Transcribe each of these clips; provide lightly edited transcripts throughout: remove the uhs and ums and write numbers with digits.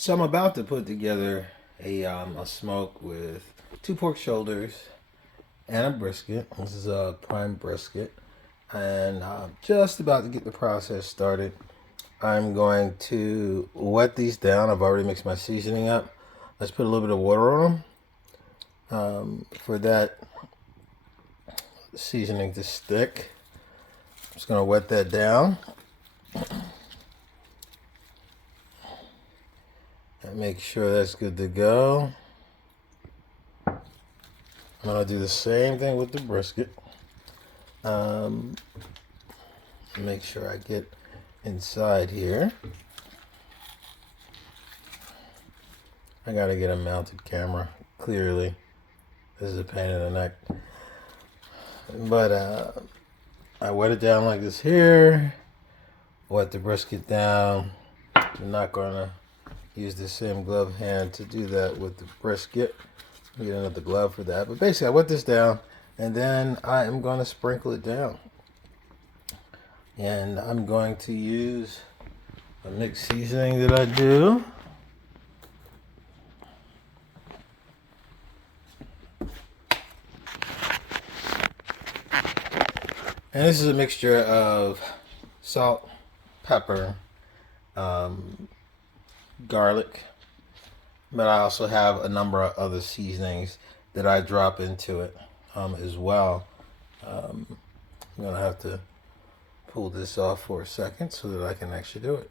So I'm about to put together a smoke with two pork shoulders and a brisket. This is a prime brisket, and I'm just about to get the process started. I'm going to wet these down. I've already mixed my seasoning up. Let's put a little bit of water on them for that seasoning to stick. I'm just going to wet that down and make sure that's good to go. I'm going to do the same thing with the brisket. Make sure I get inside here. I gotta get a mounted camera. Clearly, this is a pain in the neck. But I wet it down like this here. Wet the brisket down. I'm not gonna use the same glove hand to do that with the brisket. Get another glove for that. But basically, I wet this down, and then I am gonna sprinkle it down. And I'm going to use a mixed seasoning that I do. And this is a mixture of salt, pepper, garlic, but I also have a number of other seasonings that I drop into it as well. I'm going to have to pull this off for a second so that I can actually do it.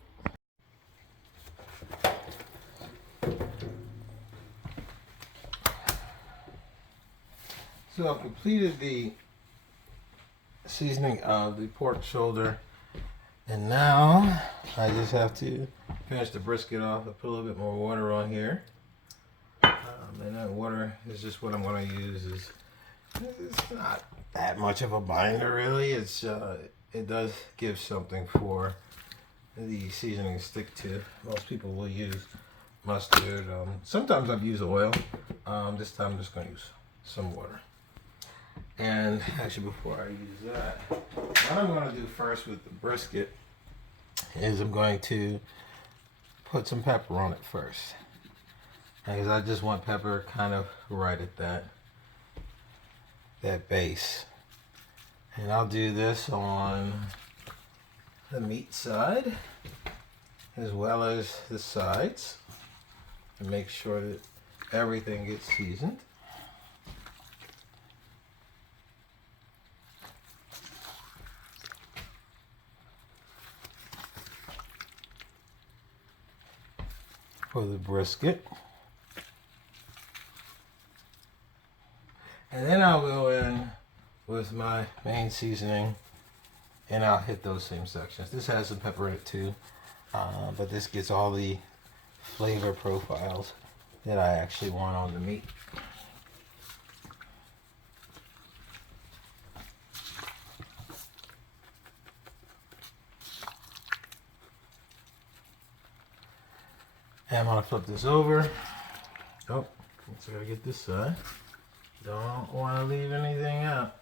So I've completed the seasoning of the pork shoulder, and now I just have to finish the brisket off. I put a little bit more water on here, and that water is just what I'm going to use. It's not that much of a binder, really. It does give something for the seasoning to stick to. Most people will use mustard. Sometimes I've used oil. This time I'm just going to use some water. And actually, before I use that, what I'm going to do first with the brisket is I'm going to put some pepper on it first. Because I just want pepper kind of right at that base. And I'll do this on the meat side as well as the sides to make sure that everything gets seasoned. For the brisket. And then I'll go in with my main seasoning and I'll hit those same sections. This has some pepper in it too, but this gets all the flavor profiles that I actually want on the meat. And I'm gonna flip this over. Oh, so I gotta get this side. Don't want to leave anything out.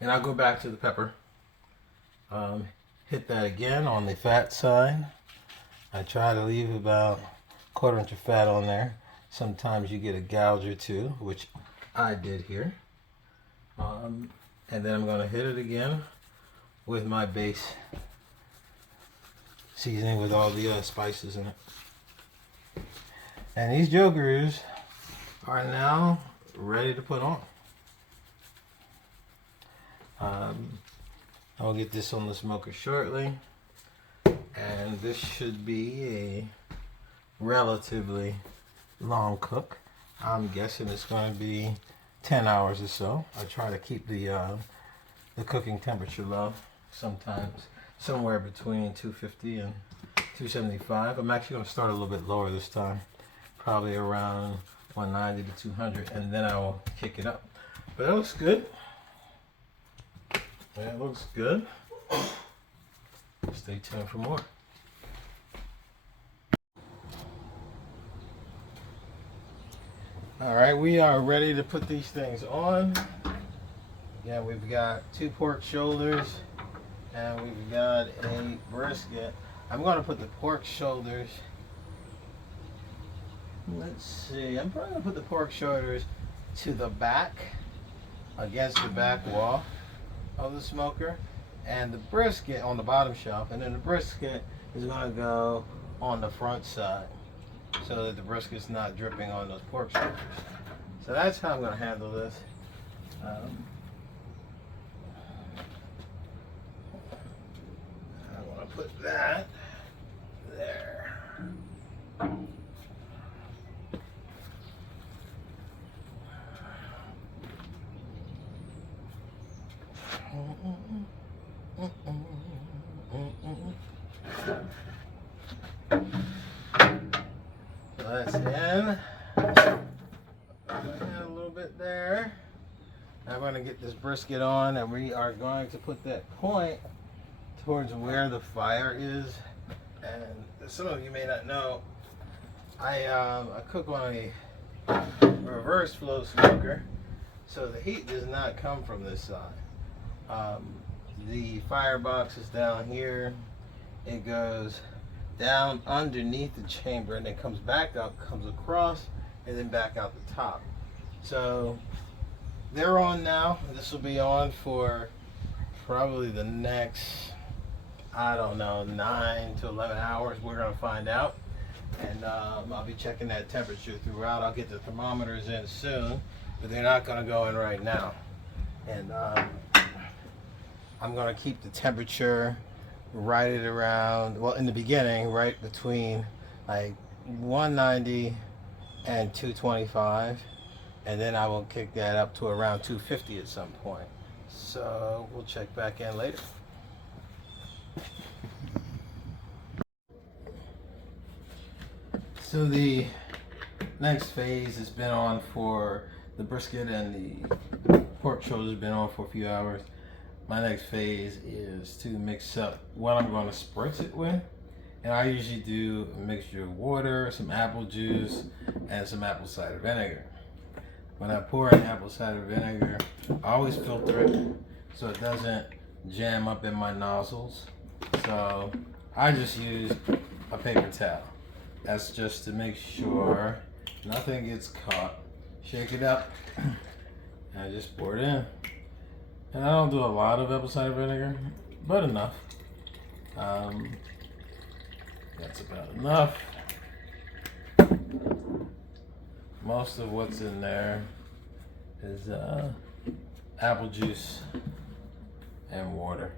And I'll go back to the pepper. Hit that again on the fat side. I try to leave about a quarter inch of fat on there. Sometimes you get a gouge or two, which I did here. And then I'm gonna hit it again with my base seasoning with all the spices in it. And these jokers are now ready to put on. I'll get this on the smoker shortly, and this should be a relatively long cook. I'm guessing it's going to be 10 hours or so. I try to keep the cooking temperature low, sometimes somewhere between 250 and 275. I'm actually going to start a little bit lower this time, probably around 190 to 200, and then I will kick it up. But that looks good. That looks good. Stay tuned for more. All right, we are ready to put these things on. Yeah, we've got two pork shoulders And we've got a brisket. I'm going to put the pork shoulders. Let's see. I'm probably going to put the pork shoulders to the back, against the back wall of the smoker, and the brisket on the bottom shelf, and then the brisket is going to go on the front side so that the brisket's not dripping on those pork shoulders. So that's how I'm going to handle this. I want to put that there. So that's in. A little bit there. I'm going to get this brisket on, and we are going to put that point towards where the fire is. And some of you may not know, I cook on a reverse flow smoker, so the heat does not come from this side. The firebox is down here. It goes down underneath the chamber and then comes back up, comes across, and then back out the top. So they're on now. This will be on for probably the next, I don't know, 9 to 11 hours. We're going to find out. And I'll be checking that temperature throughout. I'll get the thermometers in soon, but they're not going to go in right now. And I'm going to keep the temperature right at around, well, in the beginning, right between like 190 and 225. And then I will kick that up to around 250 at some point. So we'll check back in later. So the next phase has been on for the brisket, and the pork shoulders have been on for a few hours. My next phase is to mix up what I'm going to spritz it with. And I usually do a mixture of water, some apple juice, and some apple cider vinegar. When I pour in apple cider vinegar, I always filter it so it doesn't jam up in my nozzles. So I just use a paper towel. That's just to make sure nothing gets caught. Shake it up, and I just pour it in. And I don't do a lot of apple cider vinegar, but enough. That's about enough. Most of what's in there is apple juice and water.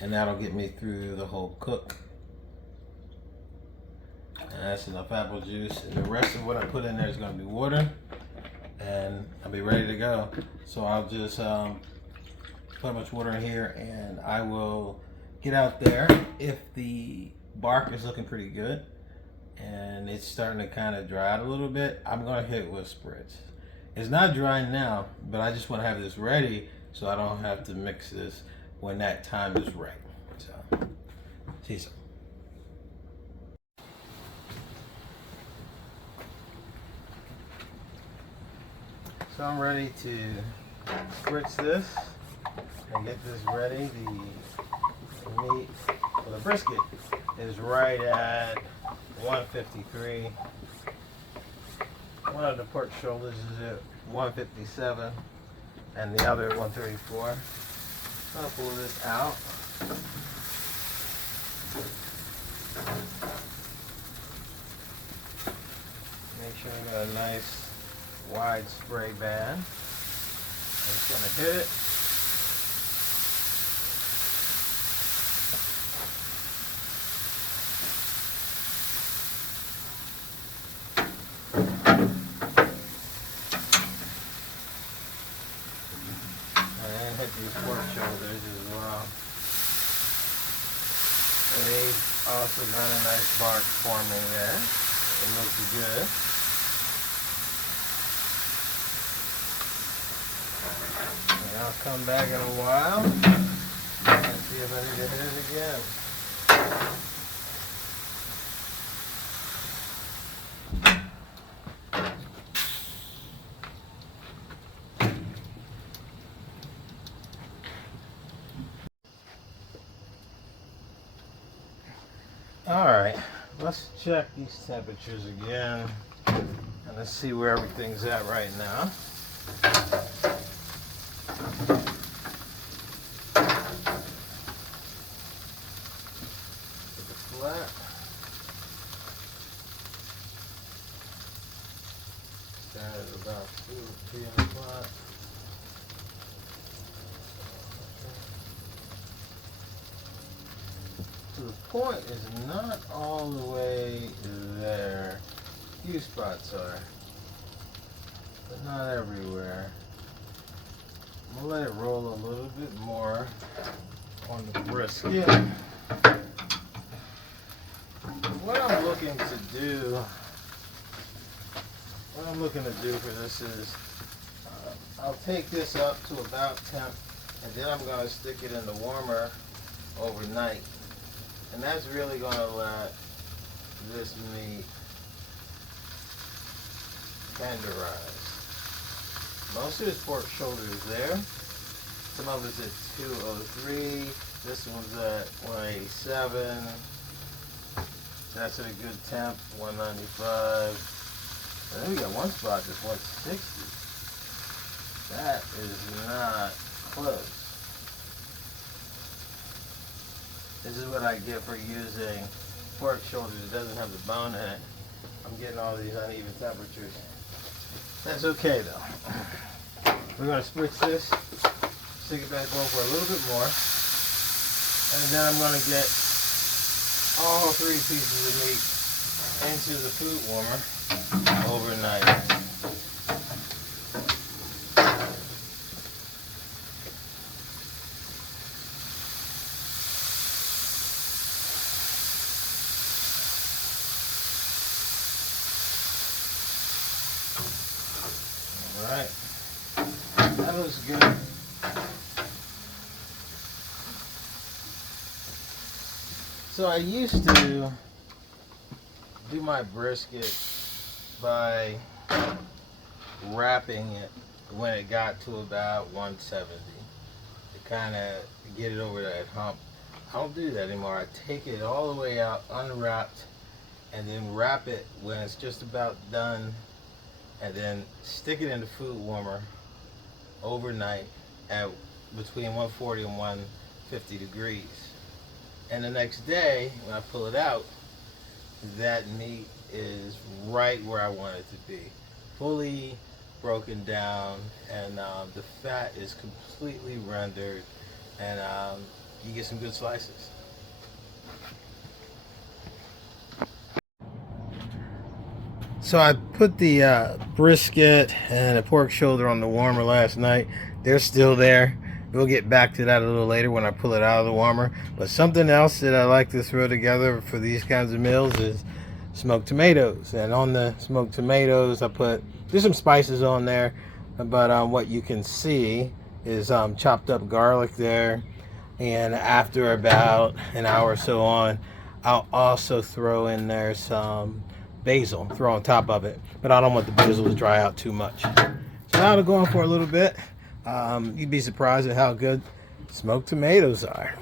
And that'll get me through the whole cook. And that's enough apple juice. And the rest of what I put in there is going to be water. And I'll be ready to go. So I'll just put a bunch of water in here, and I will get out there. If the bark is looking pretty good and it's starting to kind of dry out a little bit, I'm going to hit it with spritz. It's not dry now, but I just want to have this ready so I don't have to mix this when that time is right. So, see you soon. So I'm ready to spritz this and get this ready. The meat, well, the brisket is right at 153. One of the pork shoulders is at 157 and the other at 134. I'll pull this out. Make sure I got a nice wide spray band. I'm just gonna hit it. And hit these pork shoulders as well. And they've also got a nice bark forming there. It looks good. I'll come back in a while and see if I need to hit it again. Alright, let's check these temperatures again. And let's see where everything's at right now. Put the flat. Stand at about 2 or 3 on the flat. So the point is not all the way there. A few spots are, but not everywhere. I'm gonna let it roll a little bit more on the brisket. What I'm looking to do for this is, I'll take this up to about temp, and then I'm gonna stick it in the warmer overnight. And that's really gonna let this meat tenderize. Most of his pork shoulder is there. Some of it's at 203. This one's at 187. That's at a good temp, 195. And then we got one spot that's 160. That is not close. This is what I get for using pork shoulder that doesn't have the bone in it. I'm getting all these uneven temperatures. That's okay though. We're going to switch this, stick it back on for a little bit more, and then I'm going to get all 3 pieces of meat into the food warmer overnight. Alright, that looks good. So I used to do my brisket by wrapping it when it got to about 170 to kind of get it over that hump. I don't do that anymore. I take it all the way out unwrapped and then wrap it when it's just about done, and then stick it in the food warmer overnight at between 140 and 150 degrees. And the next day, when I pull it out, that meat is right where I want it to be. Fully broken down, and the fat is completely rendered, and you get some good slices. So I put the brisket and the pork shoulder on the warmer last night. They're still there. We'll get back to that a little later when I pull it out of the warmer. But something else that I like to throw together for these kinds of meals is smoked tomatoes. And on the smoked tomatoes, there's some spices on there, but what you can see is chopped up garlic there. And after about an hour or so on, I'll also throw in there some basil, throw on top of it, but I don't want the basil to dry out too much. So now it'll go on for a little bit. You'd be surprised at how good smoked tomatoes are.